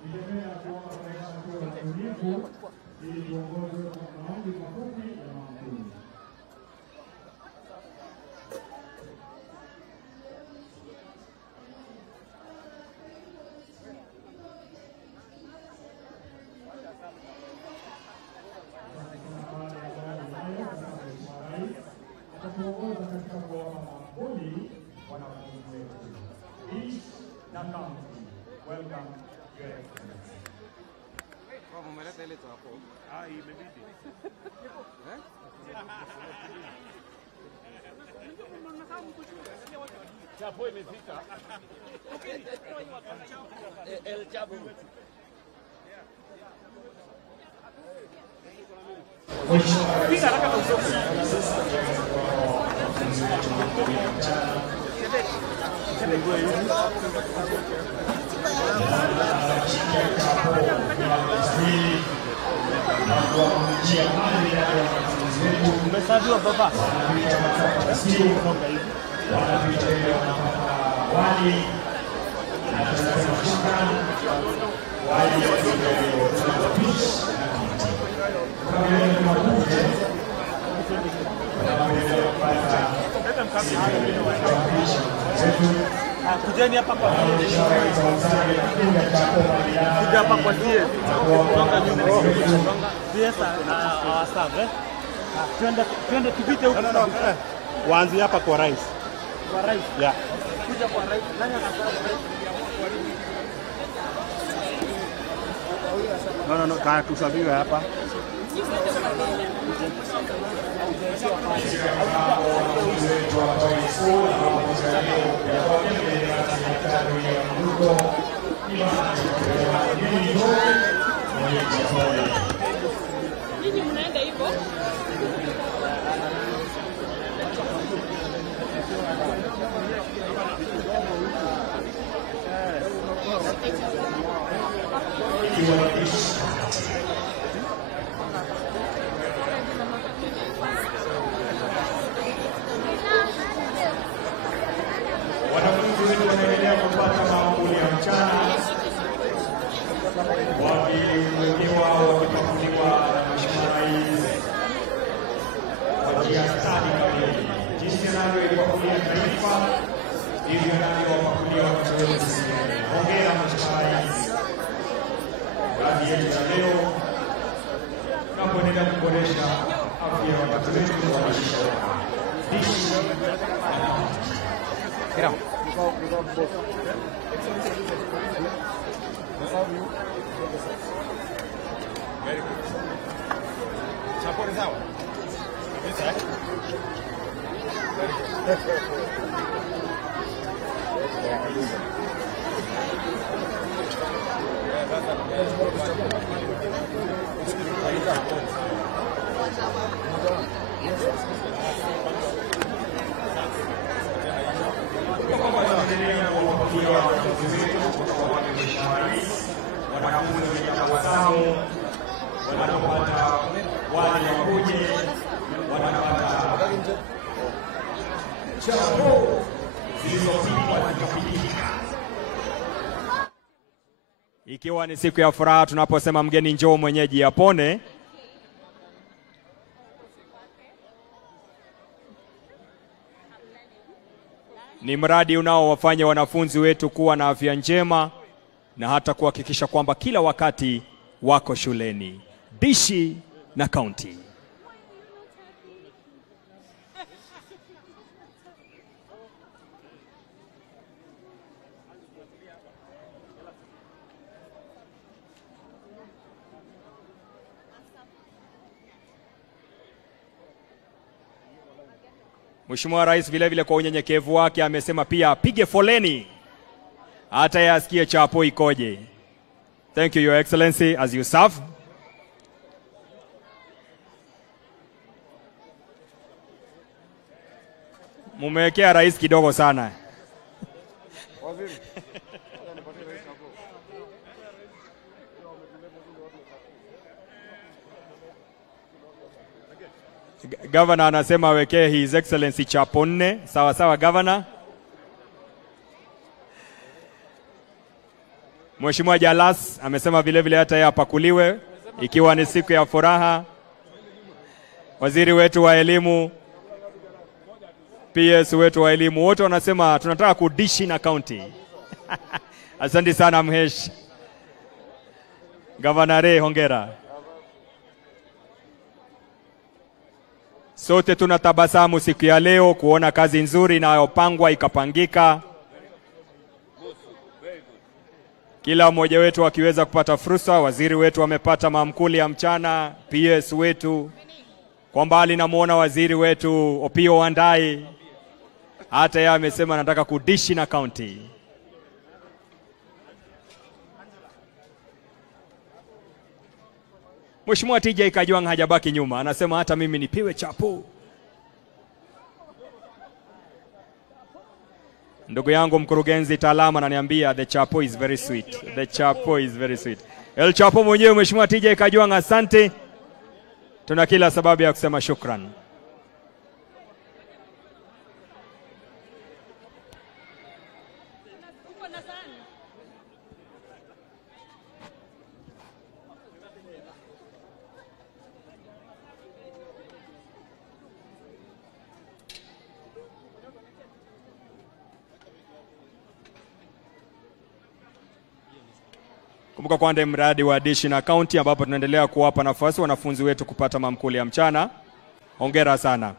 Ningependa kuomba rais atoe utulivu ili tuongozwe kwa maombi mafupi ya maombi. Atakuongoza katika kuomba maombi wanafunzi wetu. Peace na county. Welcome, Your Excellency. Kama umeleta ile tu hapo. Imebidi. Chapo imefika. El Chapo. Fika haraka na usome. Umesafiwa baba. Kujeni hapa kwa kuja hapa kwa sie kutoka nyuma siasa na awasave twende tupite huko Waanze hapa kwa rais. kwa rais Yeah. kuja kwa rais nani anasema No, kana tusabiwe hapa. Nini mnaenda hivyo? Wanafunzi wetu wanaendelea kupata maakuli ya mchana wakihudumiwa wakipakuliwa na Mheshimiwa Rais kwa njia stadi kamili. Jinsi anavyoipakulia taifa ndivyo anavyowapakulia watu wetu duniani. Hongera Mheshimiwa Rais. Kazi yetu ya leo tunapoendelea kuboresha afya ya watu wetu na maisha yao. Kira. Chapo ni sawa? Wanafunzi wenye tabasamu wanapata wali wa kuje, wanapata chapo zilizopikwa zikapikika. Ikiwa ni siku ya furaha tunaposema mgeni njoo mwenyeji apone. Ni mradi unaowafanya wanafunzi wetu kuwa na afya njema na hata kuhakikisha kwamba kila wakati wako shuleni. Dishi na County. Mheshimiwa Rais vile vile kwa unyenyekevu wake amesema pia apige foleni hata yasikie chapo ikoje. Thank you, Your Excellency, as you serve. Mumewekea rais kidogo sana. Governor anasema awekee His Excellency chapo 4. Sawa sawa, Governor. Mheshimiwa Jalas amesema vile vile hata yeye apakuliwe ikiwa ni siku ya furaha. Waziri wetu wa elimu, PS wetu wa elimu, wote wanasema tunataka kudishi na county. Asante sana Mhesh. Gavana Ray, hongera. Sote tunatabasamu siku ya leo kuona kazi nzuri inayopangwa ikapangika. Kila mmoja wetu akiweza kupata fursa. Waziri wetu amepata maamkuli ya mchana, PS wetu. Kwa mbali namuona waziri wetu Opiyo Wandayi, hata yeye amesema anataka kudishi na county. Mheshimiwa TJ Kajwang hajabaki nyuma, anasema hata mimi nipiwe chapo. Ndugu yangu mkurugenzi Talama ananiambia the chapo is very sweet. The chapo is very sweet. El Chapo mwenyewe Mheshimiwa TJ Kajwang, asante. Tuna kila sababu ya kusema shukran. Kumbuka kwamba mradi wa dishi na county ambapo tunaendelea kuwapa nafasi wanafunzi wetu kupata maamkuli ya mchana. Hongera sana.